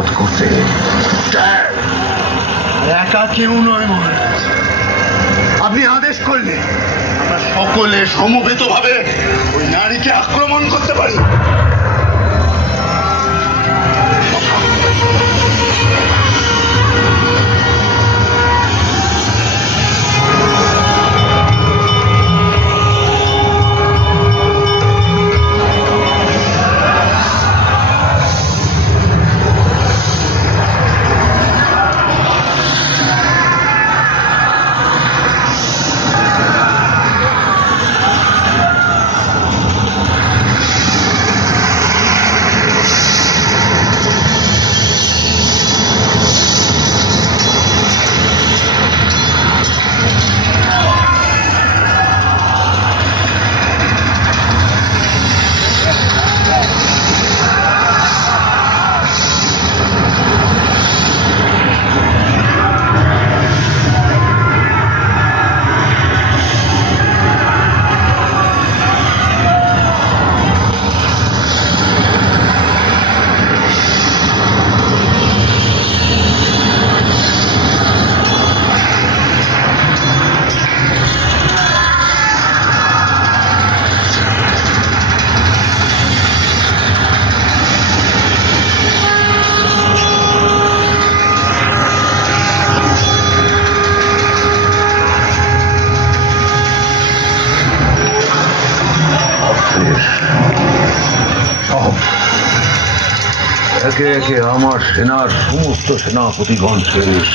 বধ করতে। একা কেউ নয় মহারাজ, আপনি আদেশ করলে আমরা সকলে সমবেত ভাবে ওই নারীকে আক্রমণ করতে পারি। একে একে আমার সেনার সমস্ত সেনাপতিগণ শেষ।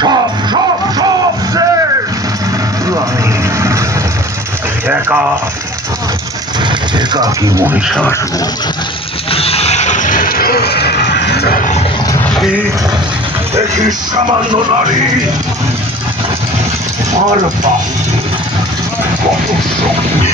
সব সব সব শেষ। আমি একা একাকী মহিষাসুর। দেখি সামান্য নারী আর কত শক্তি।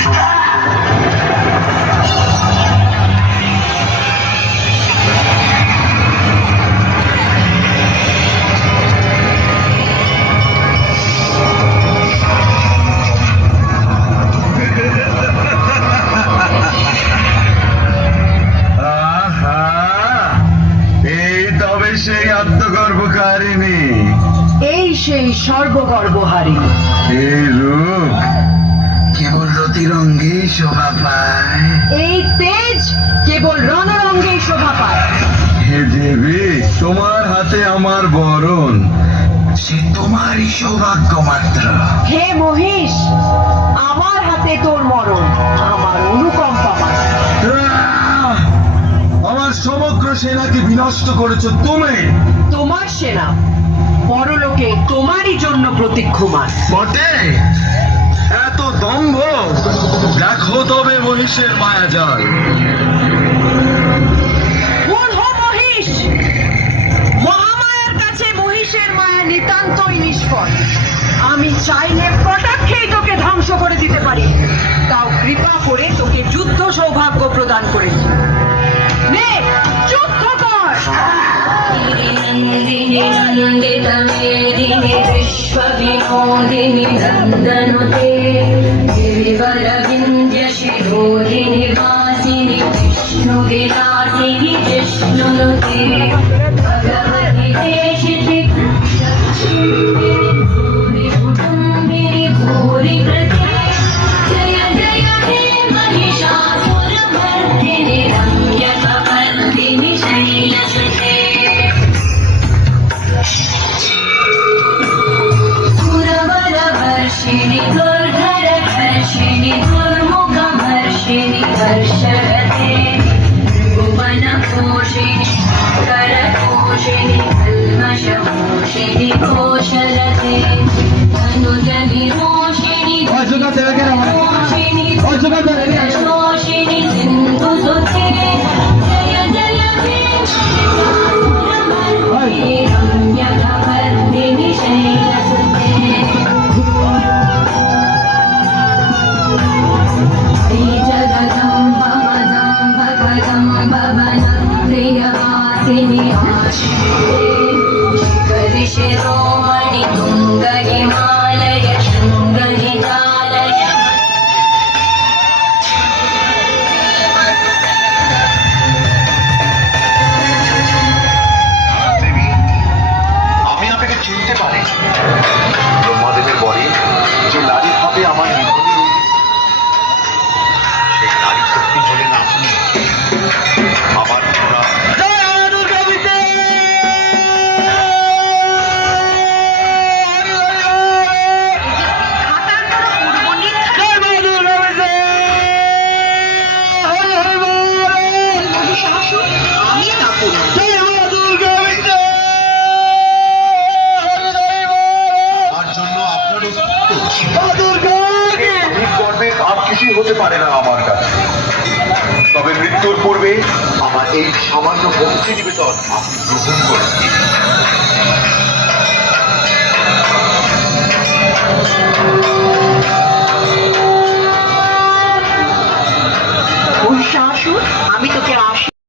সেই আত্মগর্ভকারিণী, এই সেই সর্বগর্ভহারিণী। এই রূপ কেবল রতিরঙ্গেই শোভা পায়, এই তেজ কেবল রণরঙ্গেই শোভা পায়। হে দেবী, তোমার হাতে আমার বরণ, সে তোমারই সৌভাগ্য মাত্র। হে মহিষ, আমার হাতে তোর মরণ, আমার অনুকম্পা মাত্র। আমার সমগ্র সেনাকে বিনষ্ট করেছ তুমি। তোমার সেনা পরলোকে তোমারই জন্য প্রতীক্ষমান। বটে, এত দম্ভ! দেখো তবে মহিষের মায়াজাল। মূর্খ মহিষ, মহামায়ার কাছে মহিষের মায়া নিতান্তই নিষ্ফল। আমি চাইলে কটাক্ষেই তোকে ধ্বংস করে দিতে পারি, তাও কৃপা করে তোকে যুদ্ধ সৌভাগ্য প্রদান করেছি। নে, যুদ্ধ কর। नन्दितमेदिनि विश्वविनोदिनि नन्दनुते गिरिवरविन्द्यशिरोधिनि वासिनि विष्णुविलासिनि जिष्णुनुते भगवति देशिति भूरि कुटुम्बिनि भूरि कृते जय जय हे महिषासुरमर्दिनि रम्यकपर्दिनि शैलसुते सुरवरवर्षिणि दुर्धरघर्षिणि दुर्मुखमर्षिणि हर्षरते भुवनपोषिणि करपोषिणि कल्मषपोषिणि कोशलते अनुजनिरोषिणि पोषिणि शोषिणि सिन्धुसुते जय जय हे सुरमर्दिनि रम्यकपर्दिनि शैलसुते जगदम्ब मदम्ब कदम्ब वनं प्रियवासिनि आश्रिते शिखरि शिरोमणि तुङ्ग हिमालय शृङ्ग हिमालय মহিষাসুর, আমি তা করব। তার জন্য আপনার এই গর্বে আর কিছুই হতে পারে না আমার কাছে। তবে মৃত্যুর পূর্বে আমার এই সামান্য ভক্তি নিবেদন আপনি গ্রহণ করুন। মহিষাসুর, আমি তোকে